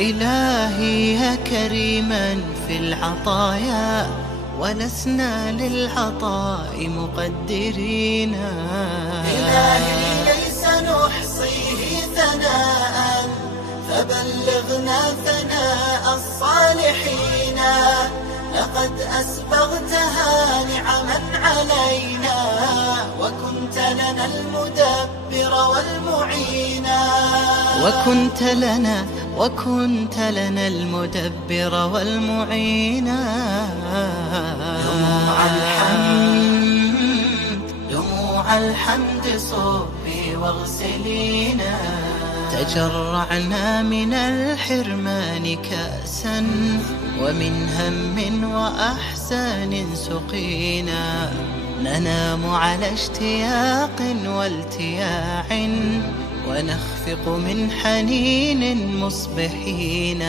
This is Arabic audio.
إلهي يا كريما في العطايا، ولسنا للعطاء مقدرين. إلهي ليس نحصيه ثناء، فبلغنا ثناء الصالحين. لقد أسبغتها نعما علينا، وكنت لنا المدبر والمعين. وكنت لنا المدبر والمعين. دموع الحمد صبي واغسلينا. تجرعنا من الحرمان كأسا، ومن هم وأحزان سقينا. ننام على اشتياق والتياع، ونخفق من حنين مصبحين.